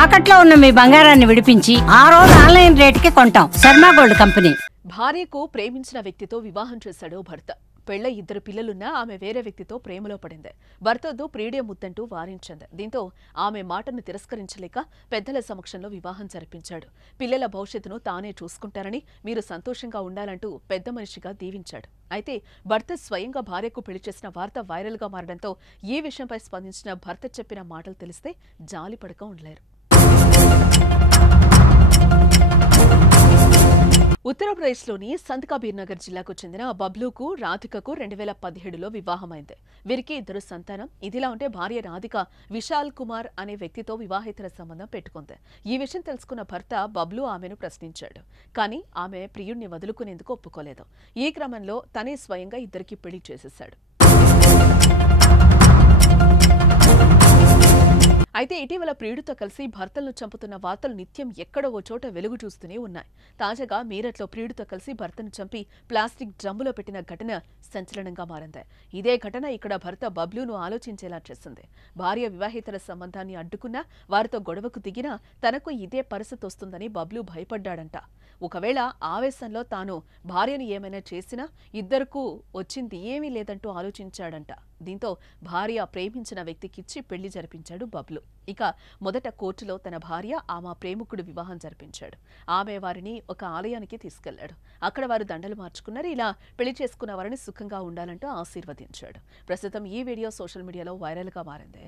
తాకట్లో ఉన్న మీ బంగారాన్ని విడిపించి ఆ రోజు ఆన్లైన్ రేటుకి కొంటాం. Sharma gold company. భార్యకు ప్రేమించిన వ్యక్తితో వివాహం చేశాడు భర్త. పెళ్ల 2 పిల్లలున్నా ఆమె వేరే వ్యక్తితో ప్రేమలో పడింది. భర్తతో ప్రియుడే ముద్దంటూ వారించింది. దీంతో ఆమె మాటను తిరస్కరించలేక పెద్దల సమక్షంలో వివాహం జరిపించాడు. పిల్లల భవిష్యత్తును తానే చూసుకుంటారని, మీరు సంతోషంగా ఉండాలంటూ పెద్ద మనిషిగా దీవించాడు. అయితే భర్త స్వయంగా భార్యకు పెళ్లి చేసిన వార్త వైరల్గా మారడంతో ఈ విషయంపై స్పందించిన భర్త చెప్పిన మాటలు తెలిస్తే జాలిపడక ఉండలేరు. ఉత్తరప్రదేశ్లోని సంత్ కబీర్ నగర్ జిల్లాకు చెందిన బబ్లూకు రాధికకు 2017లో వివాహమైంది. వీరికి 2 సంతానం. ఇదిలా ఉంటే భార్య రాధిక విశాల్ కుమార్ అనే వ్యక్తితో వివాహేతర సంబంధం పెట్టుకుంది. ఈ విషయం తెలుసుకున్న భర్త బబ్లూ ఆమెను ప్రశ్నించాడు. కానీ ఆమె ప్రియుణ్ణి వదులుకునేందుకు ఒప్పుకోలేదు. ఈ క్రమంలో తనే స్వయంగా ఇద్దరికి పెళ్లి చేసేశాడు. అయితే ఇటీవల ప్రియుడితో కలిసి భర్తలను చంపుతున్న వార్తలు నిత్యం ఎక్కడో ఓ చోట వెలుగు చూస్తూనే ఉన్నాయి. తాజాగా మీరట్లో ప్రియుడితో కలిసి భర్తను చంపి ప్లాస్టిక్ డ్రమ్ములో పెట్టిన ఘటన సంచలనంగా మారింది. ఇదే ఘటన ఇక్కడ భర్త బబ్లూను ఆలోచించేలా చేసింది. భార్య వివాహేతర సంబంధాన్ని అడ్డుకున్నా, వారితో గొడవకు దిగినా తనకు ఇదే పరిస్థితి వస్తుందని బబ్లూ భయపడ్డాడంట. ఒకవేళ ఆవేశంలో తాను భార్యను ఏమైనా చేసినా ఇద్దరికూ వచ్చింది ఏమీ లేదంటూ ఆలోచించాడంట. దీంతో భార్య ప్రేమించిన వ్యక్తికిచ్చి పెళ్లి జరిపించాడు బబ్లూ. ఇక మొదట కోర్టులో తన భార్య ఆమె ప్రేమికుడు వివాహం జరిపించాడు. ఆమె వారిని ఒక ఆలయానికి తీసుకెళ్లాడు. అక్కడ వారు దండలు మార్చుకున్నారు. ఇలా పెళ్లి చేసుకున్న వారిని సుఖంగా ఉండాలంటూ ఆశీర్వదించాడు. ప్రస్తుతం ఈ వీడియో సోషల్ మీడియాలో వైరల్గా మారింది.